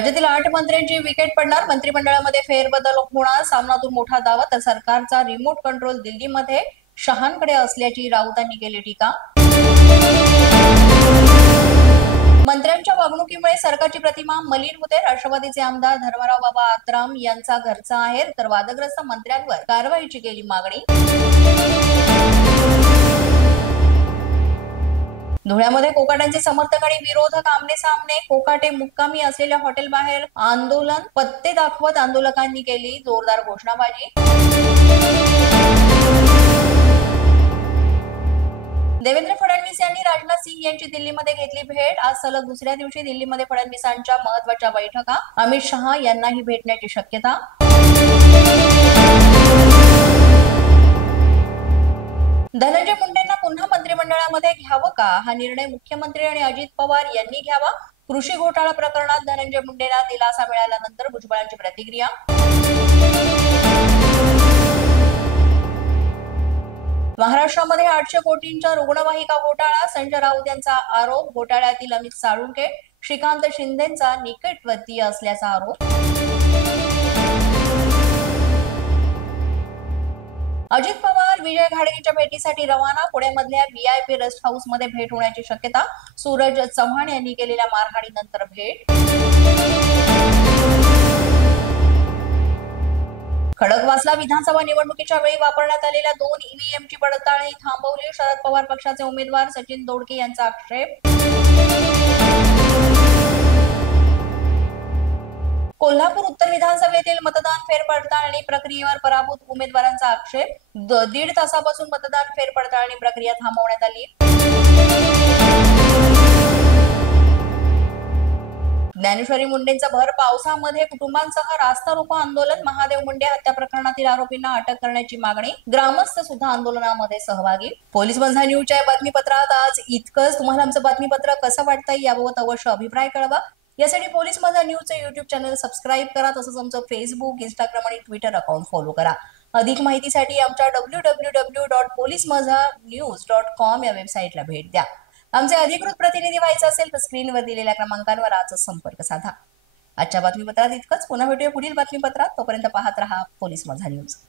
राज्यातील 8 मंत्र्यांची विकेट पडणार, मंत्रिमंडळामध्ये फेरबदल होणार, सामनातून मोठा दावा, तर सरकारचा रिमोट कंट्रोल दिल्लीमध्ये शहांकडे असल्याची राऊतांनी केली टीका. मंत्र्यांच्या वागणुकीमुळे सरकारची प्रतिमा मलिन होते, राष्ट्रवादीचे आमदार धर्मराव बाबा आत्राम यांचा घरचा आहेर, तर वादग्रस्त मंत्र्यांवर कारवाईची केली मागणी. धुळ्यामध्ये कोकाटांचे समर्थक आणि विरोधक आमने सामने, कोकाटे मुक्कामी असलेल्या हॉटेल बाहेर आंदोलन, पत्ते दाखवत आंदोलकांनी केली जोरदार घोषणाबाजी. देवेंद्र फडणवीस यांनी राजनाथ सिंग यांची दिल्लीमध्ये घेतली भेट. आज सलग दुसऱ्या दिवशी दिल्लीमध्ये फडणवीसांच्या महत्त्वाच्या बैठका, अमित शहा यांनाही भेटण्याची शक्यता. धनंजय मुंडेंना पुन्हा मंत्रिमंडळामध्ये घ्यावं का, हा निर्णय मुख्यमंत्री आणि अजित पवार यांनी घ्यावा. कृषी घोटाळा प्रकरणात धनंजय मुंडेंना दिलासा मिळाल्यानंतर भुजबळांची प्रतिक्रिया. महाराष्ट्रामध्ये 800 कोटींचा रुग्णवाहिका घोटाळा, संजय राऊत यांचा आरोप. घोटाळ्यातील अमित साळुंखे, श्रीकांत शिंदेचा निकटवर्तीय असल्याचा आरोप. अजित पवार विजय घाडगेंच्या भेटीसाठी रवाना, पुण्यामधल्या VIP रेस्ट हाऊस मध्ये भेट होण्याची शक्यता. सूरज चव्हाण यांनी केलेल्या मारहाणीनंतर भेट. खडकवासला विधानसभा निवडणुकीच्या वेळी वापरण्यात आलेल्या 2 EVMची पडताळणी थांबवली, शरद पवार पक्षाचे उमेदवार सचिन दोडके यांचा आक्षेप. कोल्हापूर उत्तर विधानसभेतील मतदान फेरपडताळणी प्रक्रियेवर पराभूत उमेदवारांचा आक्षेप. 1.5 तासापासून मतदान फेरपडताळणी प्रक्रिया थांबवण्यात आली. ज्ञानेश्वरी मुंडेंचं भर पावसामध्ये कुटुंबांसह रास्ता रोको आंदोलन, महादेव मुंडे हत्या प्रकरणातील आरोपींना अटक करण्याची मागणी, ग्रामस्थ सुद्धा आंदोलनामध्ये सहभागी. पोलीस बंधा न्यूजच्या बातमीपत्रात आज इतकंच. तुम्हाला आमचं बातमीपत्र कसं वाटतंय याबाबत अवश्य अभिप्राय कळवा. यासाठी पोलीस माझा न्यूजचे YouTube चॅनल सबस्क्राईब करा, तसंच आमचं फेसबुक, इंस्टाग्राम आणि ट्विटर अकाउंट फॉलो करा. अधिक माहितीसाठी आमच्या www.policemazhanews.com या वेबसाईटला भेट द्या. आमचे अधिकृत प्रतिनिधी व्हायचे असेल तर स्क्रीनवर दिलेल्या क्रमांकांवर आजच संपर्क साधा. आजच्या बातमीपत्रात इतकंच. पुन्हा भेटूया पुढील बातमीपत्रात. तोपर्यंत पाहत रहा पोलीस माझा न्यूज.